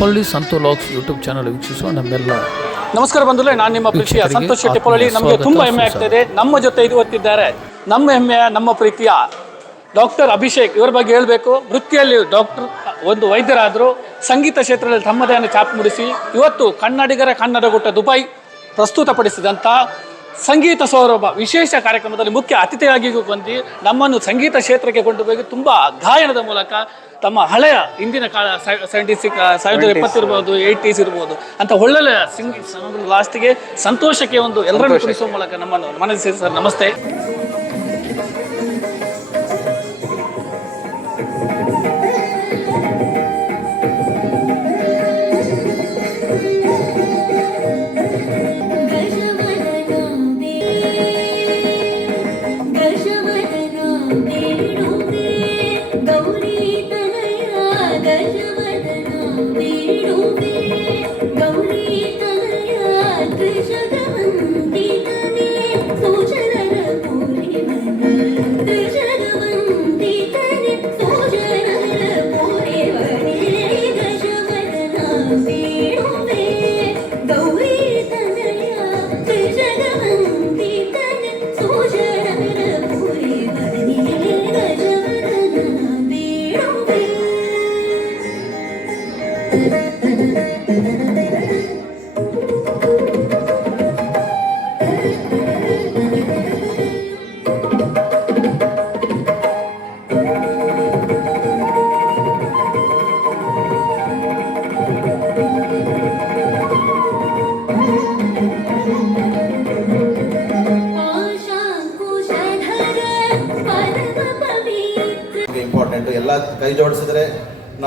ಚಿಟ್ಟೆಪಳ್ಳಿ ಸಂತು ಲಾಕ್ಸ್ YouTube channel ವೀಕ್ಷಿಸುವ ನಮ್ಮೆಲ್ಲ ನಮಸ್ಕಾರ ಬಂಧುಗಳೇ ನಾನು ನಿಮ್ಮ ಪ್ರೀತಿಯ ಸಂತೋಷ ಶೆಟ್ಟಿ ನಮಗೆ ತುಂಬ ಹೆಮ್ಮೆ ಆಗ್ತಾ ಇದೆ ನಮ್ಮ ಜೊತೆ ಇದು ಹೊತ್ತಿದ್ದಾರೆ. ನಮ್ಮ ಹೆಮ್ಮೆಯ ನಮ್ಮ ಪ್ರೀತಿಯ ಡಾಕ್ಟರ್ ಅಭಿಷೇಕ್. ಇವರ ಬಗ್ಗೆ ಹೇಳಬೇಕು. ವೃತ್ತಿಯಲ್ಲಿ ಡಾಕ್ಟರ್ ಒಂದು ವೈದ್ಯರಾದರು. ಸಂಗೀತ ಕ್ಷೇತ್ರದಲ್ಲಿ ತಮ್ಮದೇ ಚಾಪ್ ಛಾಪು ಮೂಡಿಸಿ. ಇವತ್ತು ಕನ್ನಡಿಗರ ಕನ್ನಡ ಗುಟ್ಟ ದುಬೈ ಪ್ರಸ್ತುತಪಡಿಸಿದಂಥ ಸಂಗೀತ ಸೌರಭ ವಿಶೇಷ ಕಾರ್ಯಕ್ರಮದಲ್ಲಿ ಮುಖ್ಯ ಅತಿಥಿಯಾಗಿ ಬಂದು ನಮ್ಮನ್ನು ಸಂಗೀತ ಕ್ಷೇತ್ರಕ್ಕೆ ಕೊಂಡು ಹೋಗಿ ತುಂಬ ಗಾಯನದ ಮೂಲಕ ತಮ್ಮ ಹಳೆಯ ಹಿಂದಿನ ಕಾಲ ಸೆವೆಂಟಿ ಸಿಕ್ ಸಾವಿರದ ಎಪ್ಪತ್ತಿರ್ಬೋದು ಏಯ್ಟೀಸ್ ಇರ್ಬೋದು ಅಂತ ಒಳ್ಳೊಳ್ಳೆಯ ಸಿಂಗ್ ಲಾಸ್ಟಿಗೆ ಸಂತೋಷಕ್ಕೆ ಒಂದು ಎಲ್ಲರನ್ನು ಕುರಿಸುವ ಮೂಲಕ ನಮ್ಮನ್ನು ಮನಸ್ಸಿದೆ ಸರ್ ನಮಸ್ತೆ. não vi.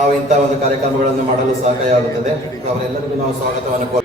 ನಾವು ಇಂಥ ಒಂದು ಕಾರ್ಯಕ್ರಮಗಳನ್ನು ಮಾಡಲು ಸಹಕಾರಿಯಾಗುತ್ತದೆ ಅವರೆಲ್ಲರಿಗೂ ನಾವು ಸ್ವಾಗತವನ್ನು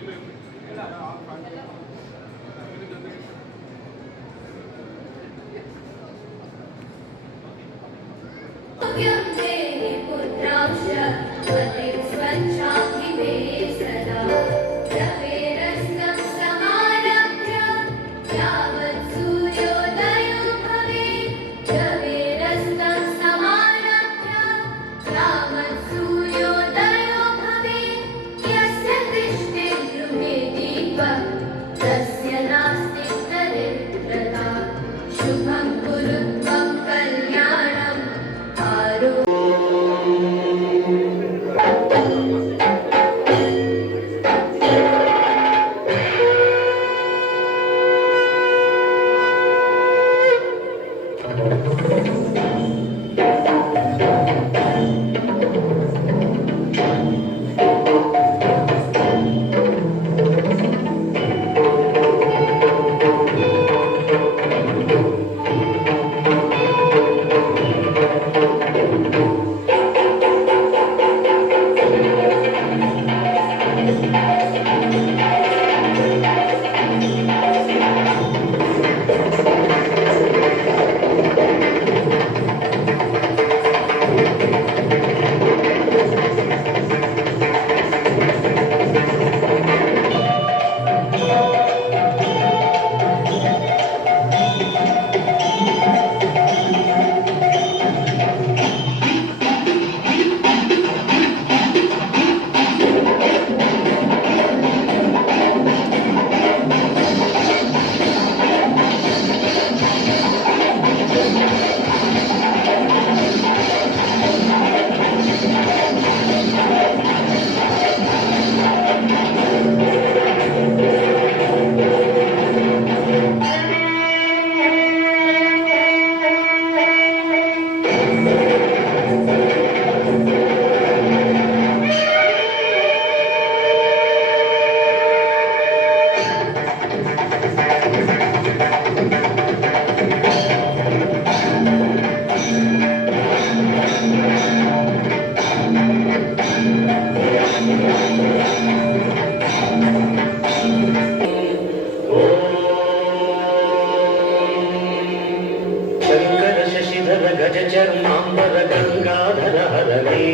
హరహరనే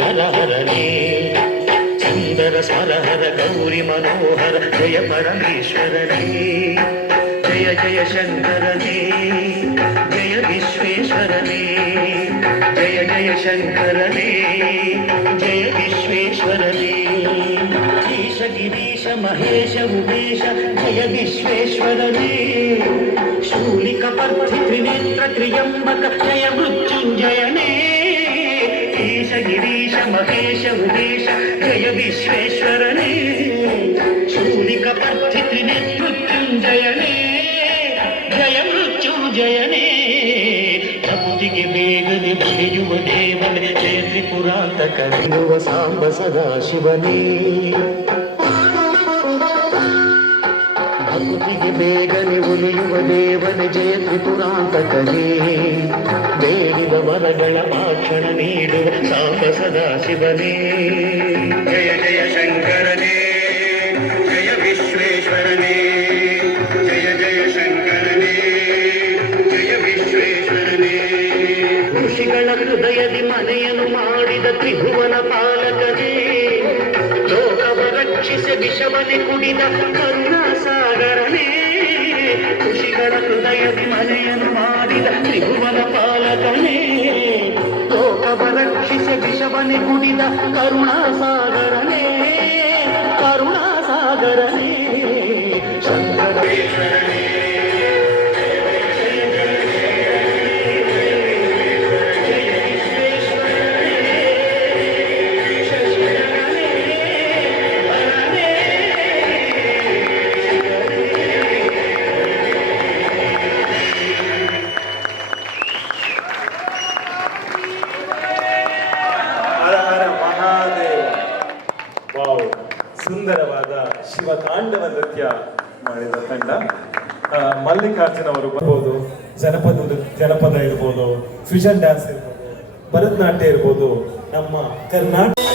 హరహరనే సుందర స్మరహర గౌరి మనోహర జయ పరమేశ్వరనే జయ జయ శంకరనే జయ విశ్వేశ్వరనే జయ జయ శంకరనే జయ మహేశ ఉమేశ జయ విశ్వేశ్వరనే శూలిక పర్థి త్రినేత్ర త్రియంబక జయ మృత్యుంజయనే ఈశ గిరీశ మహేశ ఉమేశ జయ విశ్వేశ్వరనే శూలిక పర్థి త్రినేత్రుత్యుంజయనే ಜಯ ಮೃತ್ಯುಂಜಯನೇ ಪ್ರಕೃತಿಗೆ ಬೇಗನೆ ಬಗೆಯುವ ದೇವನೇ ಜಯ ತ್ರಿಪುರಾಂತಕರಿರುವ ಸಾಂಬ ಸದಾ ಶಿವನೇ ಬೇಗನೆ ಉಲಿಯುವ ದೇವನೇ ಜಯ ತ್ರಿಪುರಾಂತಕನೇ ಬೇಡಿದ ವರಗಳ ಭಾಷಣ ನೀಡುವ ಸಾಂಬ ಸದಾ ಶಿವನೇ ಜಯ ಜಯ ಶಂಕರನೇ ಜಯ ವಿಶ್ವೇಶ್ವರನೇ ಜಯ ಜಯ ಶಂಕರನೇ ಜಯ ವಿಶ್ವೇಶ್ವರನೇ ಋಷಿಗಳ ಹೃದಯದಿ ಮನೆಯನ್ನು ಮಾಡಿದ ತ್ರಿಭುವನ ಪಾಲಕನೇ ಲೋಕವ ರಕ್ಷಿಸಿ ವಿಷವನೆ ಕುಡಿದ ಕರುಣಾಸಾಗರನೇ ಋಷಿಗಳ ಹೃದಯದಿ ಮನೆಯನ್ನು ಮಾಡಿದ ತ್ರಿಭುವನ ಪಾಲಕನೇ ಲೋಕವ ರಕ್ಷಿಸಿ ವಿಷವನೆ ಕುಡಿದ ಕರುಣಾಸಾಗರನೇ ಕರುಣಾಸಾಗರನೇ ಶಿವತಾಂಡವ ನೃತ್ಯ ಮಾಡಿದ ತಂಡ. ಮಲ್ಲಿಕಾರ್ಜುನ ಅವರು ಬರ್ಬೋದು, ಜನಪದ ಜನಪದ ಇರ್ಬೋದು ಫ್ಯೂಷನ್ ಡ್ಯಾನ್ಸ್ ಇರ್ಬೋದು, ಭರತನಾಟ್ಯ ಇರ್ಬೋದು, ನಮ್ಮ ಕರ್ನಾಟಕ